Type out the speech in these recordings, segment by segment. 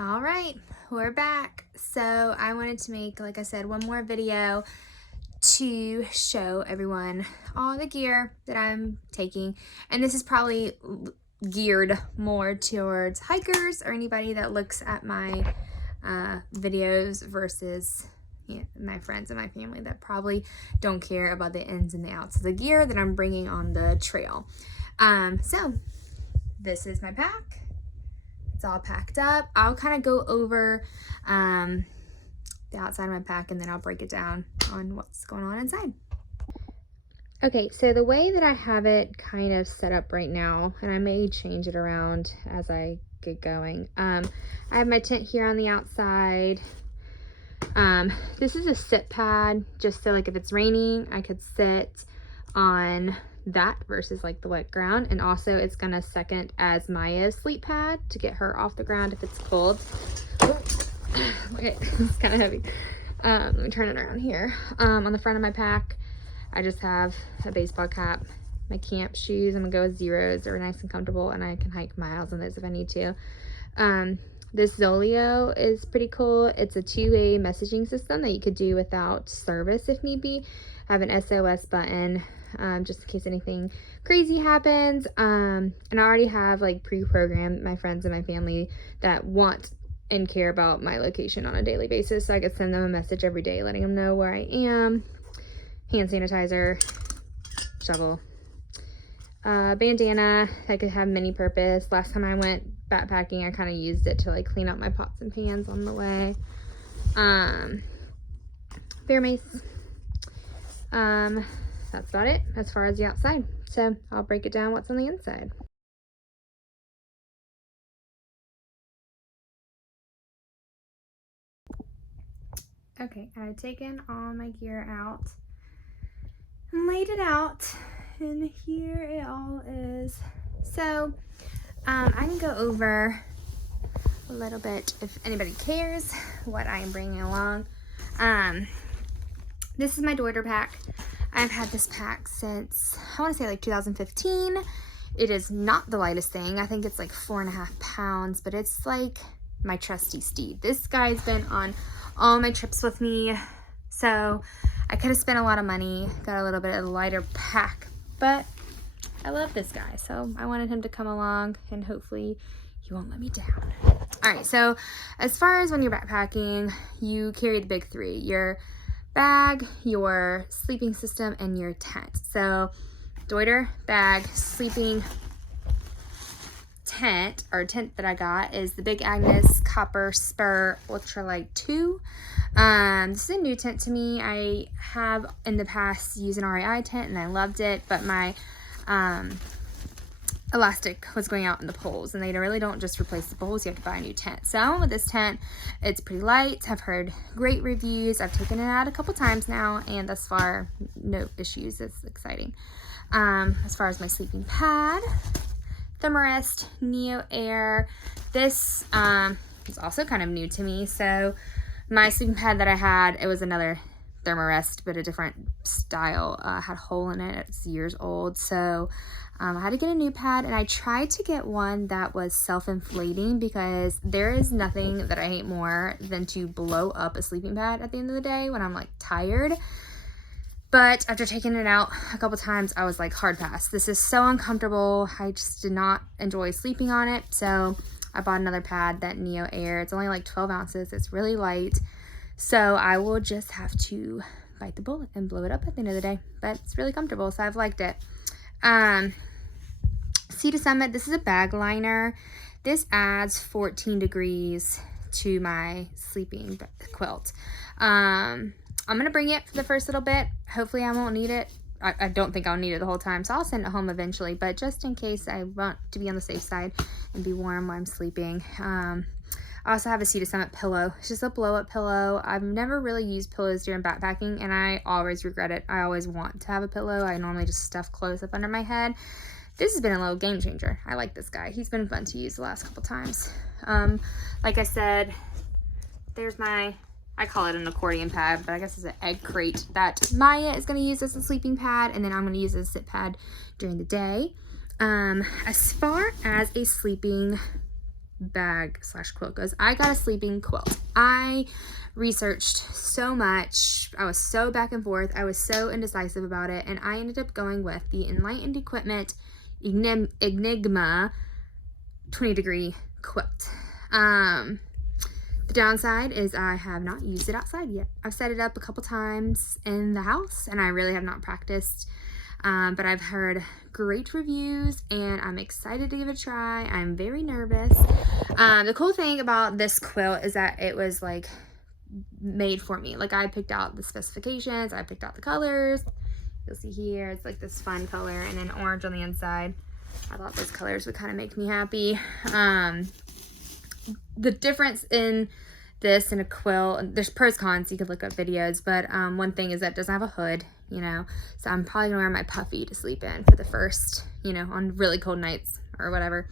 All right, we're back. So I wanted to make, like I said, one more video to show everyone all the gear that I'm taking. And this is probably geared more towards hikers or anybody that looks at my videos versus my friends and my family that probably don't care about the ins and the outs of the gear that I'm bringing on the trail. So this is my pack. It's all packed up. I'll kind of go over the outside of my pack and then I'll break it down on what's going on inside. Okay, so the way that I have it kind of set up right now, and I may change it around as I get going. I have my tent here on the outside. This is a sit pad, just so like if it's raining, I could sit on that versus like the wet ground. And also it's gonna second as Maya's sleep pad to get her off the ground if it's cold. Okay, it's kind of heavy. Let me turn it around here. On the front of my pack, I just have a baseball cap, my camp shoes. I'm gonna go with zeros. They're nice and comfortable and I can hike miles in those if I need to. This Zoleo is pretty cool. It's a two-way messaging system that you could do without service if need be. I have an SOS button just in case anything crazy happens. And I already have like pre-programmed my friends and my family that want and care about my location on a daily basis. So I could send them a message every day letting them know where I am. Hand sanitizer, shovel, bandana that could have many purpose. Last time I went backpacking, I kind of used it to like clean up my pots and pans on the way. Bear mace. That's about it as far as the outside. So I'll break it down what's on the inside. Okay, I've taken all my gear out and laid it out, and here it all is. So I can go over a little bit if anybody cares what I am bringing along. This is my Deuter pack. I've had this pack since, I want to say like 2015. It is not the lightest thing. I think it's like 4.5 pounds, but it's like my trusty steed. This guy's been on all my trips with me, so I could have spent a lot of money, got a little bit of a lighter pack, but I love this guy, so I wanted him to come along and hopefully he won't let me down. All right, so as far as when you're backpacking, you carry the big three: your bag, your sleeping system, and your tent. So Deuter, bag, sleeping tent, or tent that I got is the Big Agnes Copper Spur Ultralight 2. This is a new tent to me. I have in the past used an REI tent and I loved it, but my elastic was going out in the poles, and they really don't just replace the poles, you have to buy a new tent. So I went with this tent. It's pretty light. I've heard great reviews. I've taken it out a couple times now, and thus far no issues. It's exciting. As far as my sleeping pad, Thermarest Neo Air. This is also kind of new to me. So my sleeping pad that I had, it was another Thermarest, but a different style. Had a hole in it. It's years old. So I had to get a new pad, and I tried to get one that was self-inflating because there is nothing that I hate more than to blow up a sleeping pad at the end of the day when I'm like tired. But after taking it out a couple times, I was like, hard pass. This is so uncomfortable. I just did not enjoy sleeping on it. So I bought another pad, that Neo Air. It's only like 12 ounces. It's really light. So I will just have to bite the bullet and blow it up at the end of the day. But it's really comfortable, so I've liked it. Sea to Summit, this is a bag liner. This adds 14 degrees to my sleeping quilt. I'm gonna bring it for the first little bit. Hopefully I won't need it. I don't think I'll need it the whole time, so I'll send it home eventually, but just in case, I want to be on the safe side and be warm while I'm sleeping. I also have a Sea to Summit pillow. It's just a blow-up pillow. I've never really used pillows during backpacking, and I always regret it. I always want to have a pillow. I normally just stuff clothes up under my head. This has been a little game changer. I like this guy. He's been fun to use the last couple times. Like I said, there's my, I call it an accordion pad, but I guess it's an egg crate that Maya is going to use as a sleeping pad, and then I'm going to use as a sit pad during the day. As far as a sleeping bag slash quilt goes. I got a sleeping quilt. I researched so much. I was so back and forth. I was so indecisive about it, and I ended up going with the Enlightened Equipment Enigma 20 degree quilt. The downside is I have not used it outside yet. I've set it up a couple times in the house, and I really have not practiced. But I've heard great reviews, and I'm excited to give it a try. I'm very nervous. The cool thing about this quilt is that it was like made for me. Like, I picked out the specifications, I picked out the colors. You'll see here, it's like this fun color and then orange on the inside. I thought those colors would kind of make me happy. The difference in this and a quilt, there's pros, cons, you could look up videos, but one thing is that it doesn't have a hood, you know, so I'm probably gonna wear my puffy to sleep in for the first, you know, on really cold nights or whatever.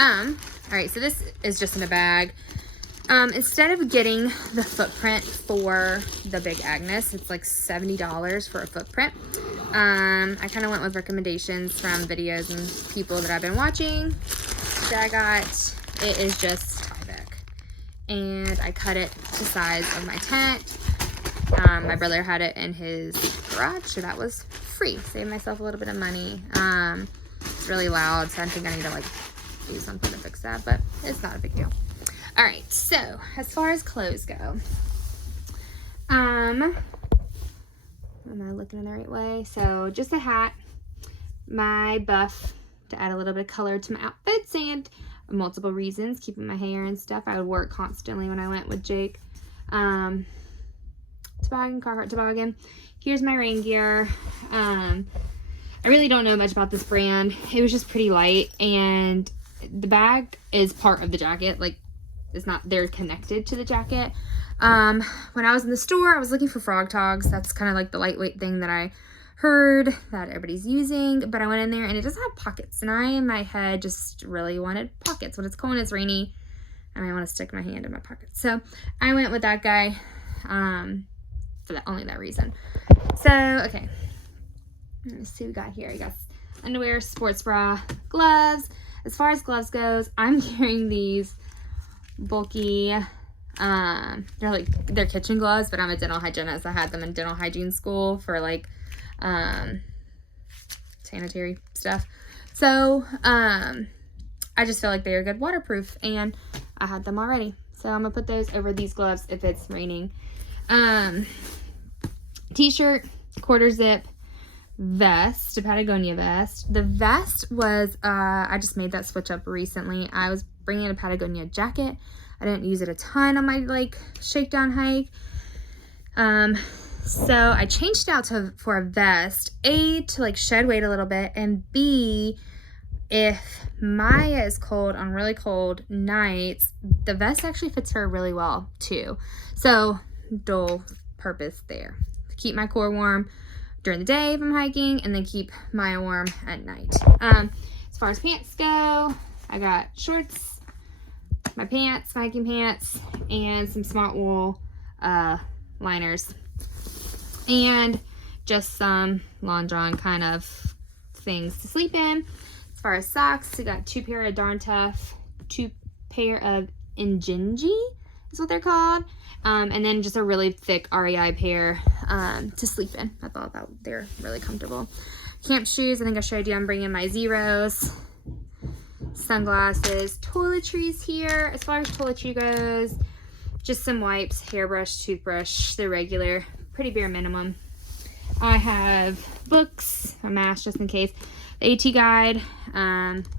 All right, so this is just in a bag. Instead of getting the footprint for the Big Agnes, it's like $70 for a footprint. I kind of went with recommendations from videos and people that I've been watching that I got. It is just Tyvek, and I cut it to size of my tent. My brother had it in his garage, so that was free. Saved myself a little bit of money. It's really loud, so I think I need to like do something to fix that, but it's not a big deal. All right, so as far as clothes go, am I looking in the right way? So just a hat, my buff to add a little bit of color to my outfits, and multiple reasons, keeping my hair and stuff. I would work constantly when I went with Jake. Toboggan, Carhartt toboggan. Here's my rain gear. I really don't know much about this brand. It was just pretty light, and the bag is part of the jacket. Like, it's not, they're connected to the jacket. When I was in the store, I was looking for frog togs. That's kind of like the lightweight thing that I heard that everybody's using, but I went in there and it doesn't have pockets, and I in my head just really wanted pockets. When it's cold and it's rainy, I want to stick my hand in my pocket, so I went with that guy for that, only that reason. So okay, let's see what we got here. I got underwear, sports bra, gloves. As far as gloves goes, I'm carrying these bulky, they're kitchen gloves, but I'm a dental hygienist. I had them in dental hygiene school for like sanitary stuff, so I just feel like they are good waterproof, and I had them already, so I'm gonna put those over these gloves if it's raining. T-shirt, quarter zip, vest, a Patagonia vest. The vest was I just made that switch up recently. I was bringing a Patagonia jacket. I didn't use it a ton on my like shakedown hike, so I changed it out for a vest, A, to like shed weight a little bit, and B, if Maya is cold on really cold nights, the vest actually fits her really well too. So dual purpose there. Keep my core warm during the day if I'm hiking, and then keep Maya warm at night. As far as pants go, I got shorts, my pants, my hiking pants, and some smart wool liners, and just some lawn drawn kind of things to sleep in. As far as socks, I got 2 pair of Darn Tough, 2 pair of Injinji is what they're called, and then just a really thick REI pair to sleep in. I thought that they're really comfortable. Camp shoes, I think I showed you I'm bringing my Zeros. Sunglasses, toiletries here. As far as toiletry goes, just some wipes, hairbrush, toothbrush, the regular, pretty bare minimum. I have books, a mask just in case. The AT guide,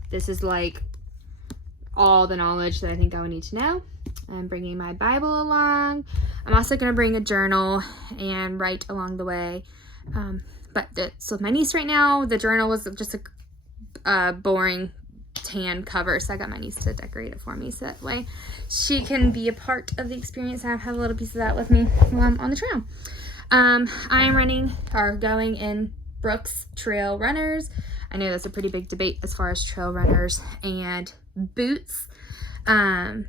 this is like all the knowledge that I think I would need to know. I'm bringing my Bible along. I'm also going to bring a journal and write along the way. So with my niece right now, the journal was just a boring tan cover, so I got my niece to decorate it for me, so that way she can be a part of the experience and I have a little piece of that with me while I'm on the trail. I am going in Brooks Trail Runners. I know that's a pretty big debate as far as trail runners and boots. I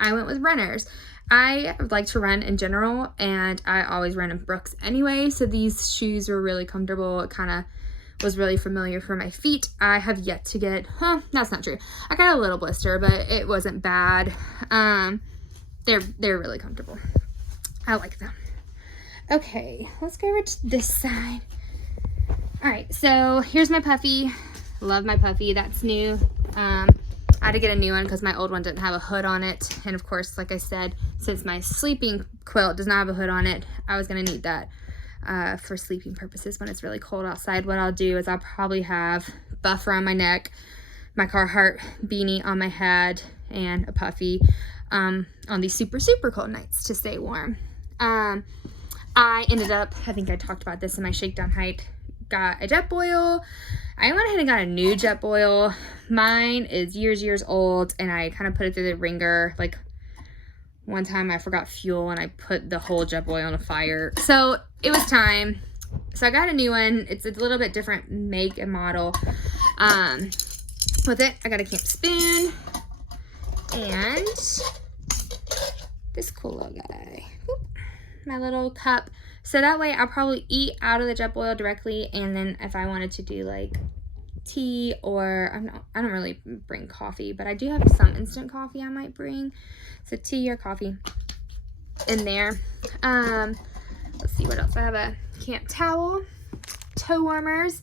went with runners. I like to run in general, and I always run in Brooks anyway, so these shoes were really comfortable. It kind of was really familiar for my feet. I have yet to get, that's not true. I got a little blister, but it wasn't bad. They're really comfortable. I like them. Okay, let's go over to this side. All right, so here's my puffy. Love my puffy. That's new. I had to get a new one because my old one didn't have a hood on it. And of course, like I said, since my sleeping quilt does not have a hood on it, I was going to need that for sleeping purposes when it's really cold outside. What I'll do is I'll probably have buff around my neck, my Carhartt beanie on my head, and a puffy on these super, super cold nights to stay warm. I ended up, I think I talked about this in my shakedown hike, got a jet boil. I went ahead and got a new jet boil. Mine is years old, and I kind of put it through the ringer. Like one time I forgot fuel and I put the whole jet boil on a fire. So it was time. So I got a new one. It's a little bit different make and model. With it, I got a camp spoon and this cool little guy. Whoop. My little cup. So that way I'll probably eat out of the jet boil directly, and then if I wanted to do like tea, or I don't really bring coffee, but I do have some instant coffee I might bring. So tea or coffee in there. Let's see what else. I have a camp towel, toe warmers.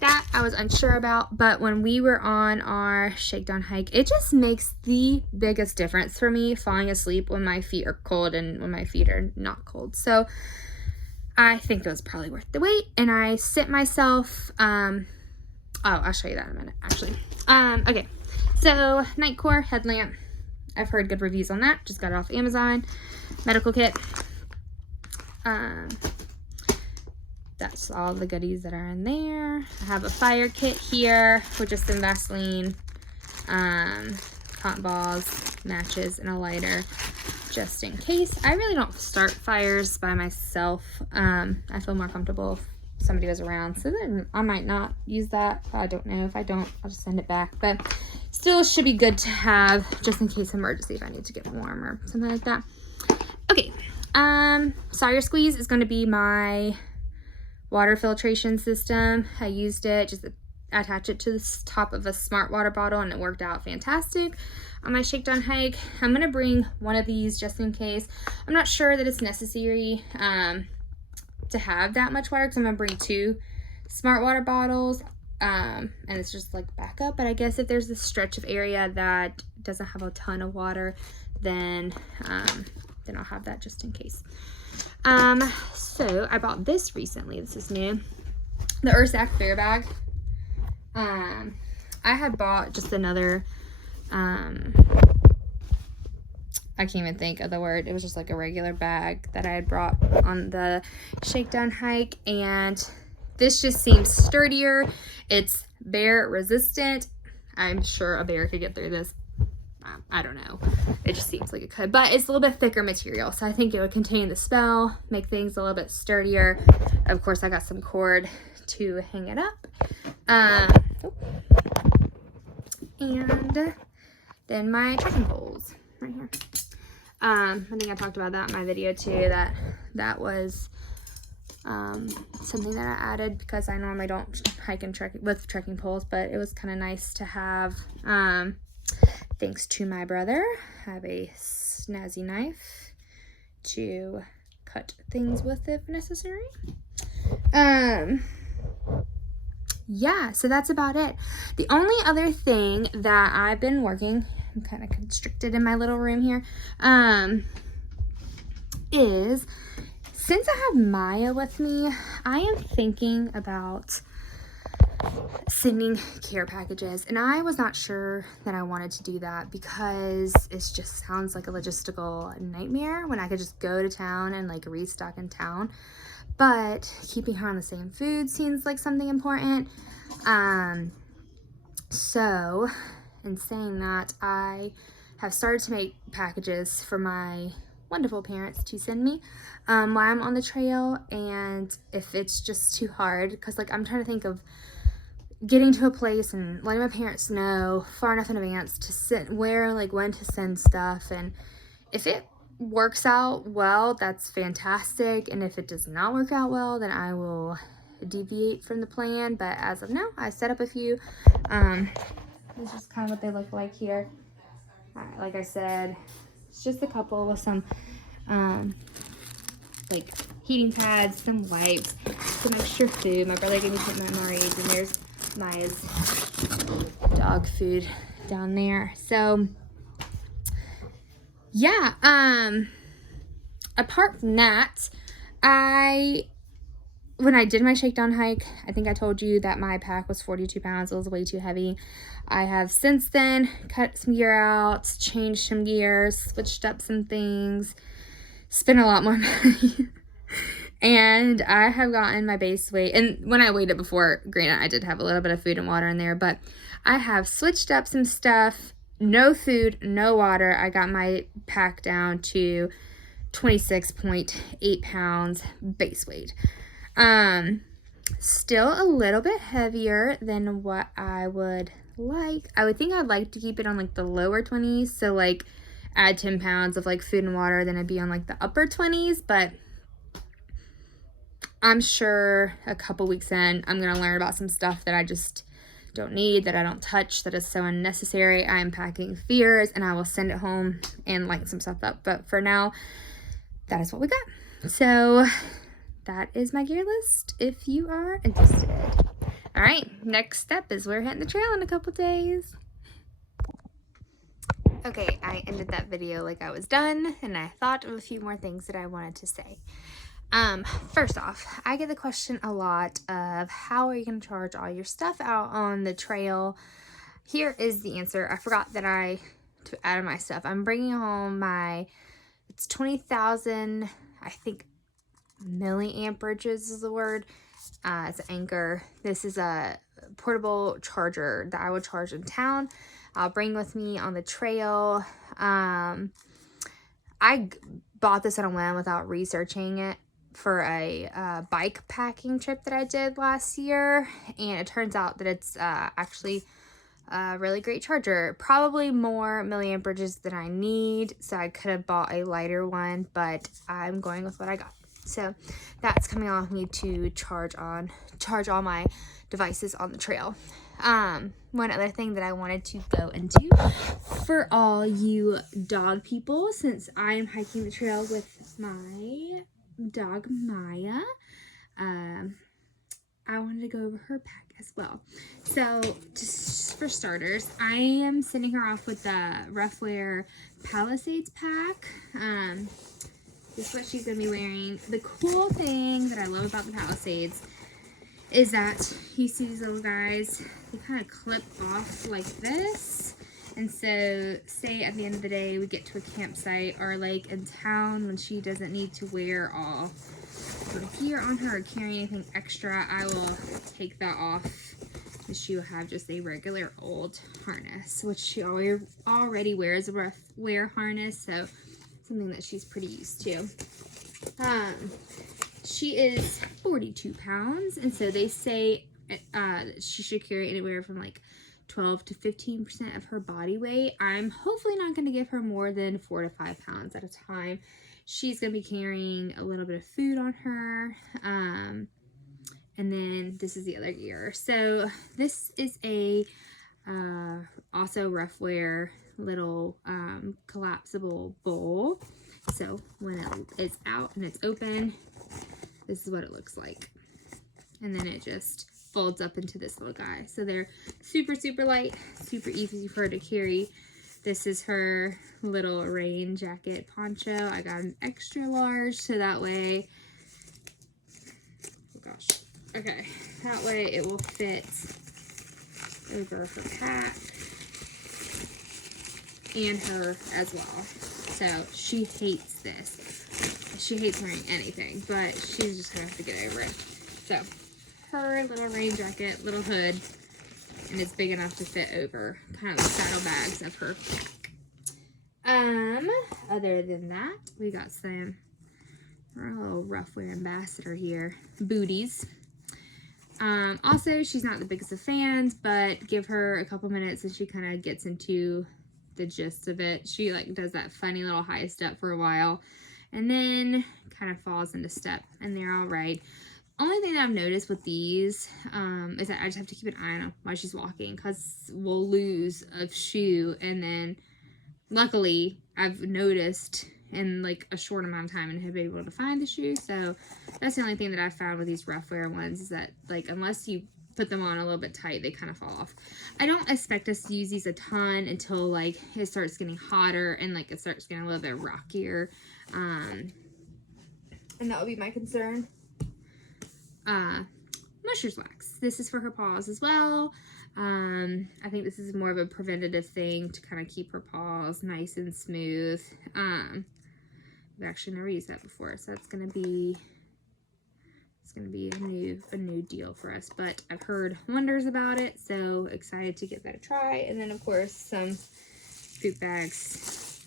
That I was unsure about, but when we were on our shakedown hike, it just makes the biggest difference for me falling asleep when my feet are cold and when my feet are not cold. So I think it was probably worth the wait, and I sit myself, I'll show you that in a minute, actually. Okay, so Nightcore headlamp. I've heard good reviews on that. Just got it off Amazon. Medical kit. That's all the goodies that are in there. I have a fire kit here with just some Vaseline, cotton balls, matches, and a lighter, just in case. I really don't start fires by myself. I feel more comfortable if somebody was around. So then I might not use that. I don't know. If I don't, I'll just send it back. But still should be good to have just in case emergency if I need to get warm or something like that. Okay. Sawyer Squeeze is going to be my water filtration system. I used it, just attach it to the top of a smart water bottle, and it worked out fantastic on my shakedown hike. I'm gonna bring one of these just in case. I'm not sure that it's necessary to have that much water, because I'm gonna bring 2 smart water bottles, and it's just like backup. But I guess if there's this stretch of area that doesn't have a ton of water, then I'll have that just in case. So I bought this recently. This is new. The Ursack Bear Bag. I had bought just another, I can't even think of the word. It was just like a regular bag that I had brought on the shakedown hike, and this just seems sturdier. It's bear resistant. I'm sure a bear could get through this. I don't know. It just seems like it could, but it's a little bit thicker material, so I think it would contain the spell, make things a little bit sturdier. Of course, I got some cord to hang it up. And then my trekking poles right here. I think I talked about that in my video too, that was something that I added because I normally don't hike and trek with trekking poles, but it was kind of nice to have. Thanks to my brother, I have a snazzy knife to cut things with if necessary. Yeah, so that's about it. The only other thing that I've been working, I'm kind of constricted in my little room here, is since I have Maya with me, I am thinking about sending care packages, and I was not sure that I wanted to do that because it just sounds like a logistical nightmare when I could just go to town and like restock in town. But keeping her on the same food seems like something important. So in saying that, I have started to make packages for my wonderful parents to send me while I'm on the trail. And if it's just too hard, because like I'm trying to think of getting to a place and letting my parents know far enough in advance to when to send stuff. And if it works out well, that's fantastic, and if it does not work out well, then I will deviate from the plan, but as of now, I set up a few. This is kind of what they look like here. Like I said, it's just a couple with some like heating pads, some wipes, some extra food. My brother gave me some MREs, and there's Maya's dog food down there. So yeah, apart from that, when I did my shakedown hike, I think I told you that my pack was 42 pounds. It was way too heavy. I have since then cut some gear out, changed some gears, switched up some things, spent a lot more money. And I have gotten my base weight. And when I weighed it before, granted, I did have a little bit of food and water in there, but I have switched up some stuff. No food, no water. I got my pack down to 26.8 pounds base weight. Still a little bit heavier than what I would like. I would think I'd like to keep it on like the lower 20s. So like add 10 pounds of like food and water, then I'd be on like the upper 20s. But I'm sure a couple weeks in, I'm going to learn about some stuff that I just don't need, that I don't touch, that is so unnecessary. I am packing fears, and I will send it home and lighten some stuff up. But for now, that is what we got. So that is my gear list if you are interested. All right, next step is we're hitting the trail in a couple days. Okay, I ended that video like I was done, and I thought of a few more things that I wanted to say. First off, I get the question a lot of how are you going to charge all your stuff out on the trail? Here is the answer. I forgot that I added my stuff. I'm bringing home it's 20,000, I think milliamperages is the word. It's an Anchor. This is a portable charger that I would charge in town. I'll bring with me on the trail. I bought this on a whim without researching it for a bike packing trip that I did last year, and it turns out that it's actually a really great charger. Probably more milliamperages than I need, so I could have bought a lighter one, but I'm going with what I got. So that's coming on with me to charge all my devices on the trail. One other thing that I wanted to go into for all you dog people, since I am hiking the trail with my dog Maya, I wanted to go over her pack as well. So just for starters, I am sending her off with the Roughwear Palisades pack. This is what she's going to be wearing. The cool thing that I love about the Palisades is that you see these little guys, they kind of clip off like this. And so say at the end of the day we get to a campsite or like in town when she doesn't need to wear all her gear on her or carry anything extra, I will take that off and she will have just a regular old harness, which she already wears a Roughwear harness, so something that she's pretty used to. She is 42 pounds, and so they say she should carry anywhere from like 12 to 15% of her body weight. I'm hopefully not going to give her more than 4 to 5 pounds at a time. She's going to be carrying a little bit of food on her. And then this is the other gear. So this is a also Roughwear little collapsible bowl. So when it is out and it's open, this is what it looks like. And then it just folds up into this little guy. So they're super, super light, super easy for her to carry. This is her little rain jacket poncho. I got an extra large, so that way, oh gosh, okay, that way it will fit over her pack and her as well. So she hates this. She hates wearing anything, but she's just gonna have to get over it. So her little rain jacket, little hood, and it's big enough to fit over kind of the saddlebags of her pack. Other than that, we got some little Roughwear ambassador here, booties. Also, she's not the biggest of fans, but give her a couple minutes and she kind of gets into the gist of it. She like does that funny little high step for a while and then kind of falls into step, and they're all right. only thing that I've noticed with these is that I just have to keep an eye on them while she's walking, because we'll lose a shoe, and then luckily I've noticed in like a short amount of time and have been able to find the shoe. So that's the only thing that I've found with these rough wear ones, is that like unless you put them on a little bit tight, they kind of fall off. I don't expect us to use these a ton until like it starts getting hotter and like it starts getting a little bit rockier. And that would be my concern. Musher's wax. This is for her paws as well. I think this is more of a preventative thing to kind of keep her paws nice and smooth. I've actually never used that before, so it's gonna be a new deal for us. But I've heard wonders about it, so excited to give that a try. And then of course some poop bags,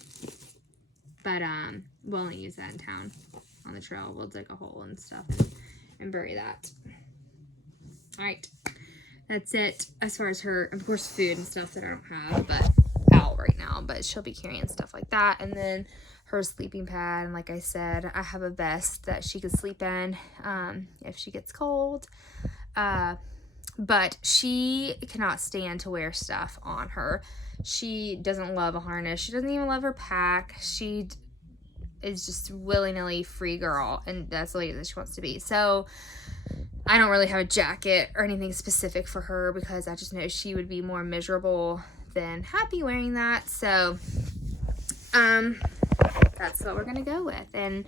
but we'll only use that in town on the trail. We'll dig a hole and stuff and bury that. All right, that's it as far as her, of course, food and stuff that I don't have but out right now, but she'll be carrying stuff like that. And then her sleeping pad, and like I said, I have a vest that she could sleep in if she gets cold, but she cannot stand to wear stuff on her. She doesn't love a harness. She doesn't even love her pack. She is just willy-nilly free girl, and that's the way that she wants to be. So I don't really have a jacket or anything specific for her, because I just know she would be more miserable than happy wearing that. So that's what we're gonna go with, and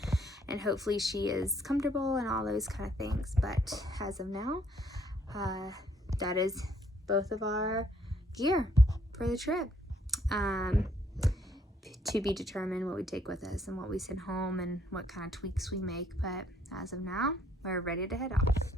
hopefully she is comfortable and all those kind of things. But as of now, that is both of our gear for the trip. To be determined what we take with us and what we send home and what kind of tweaks we make. But as of now, we're ready to head off.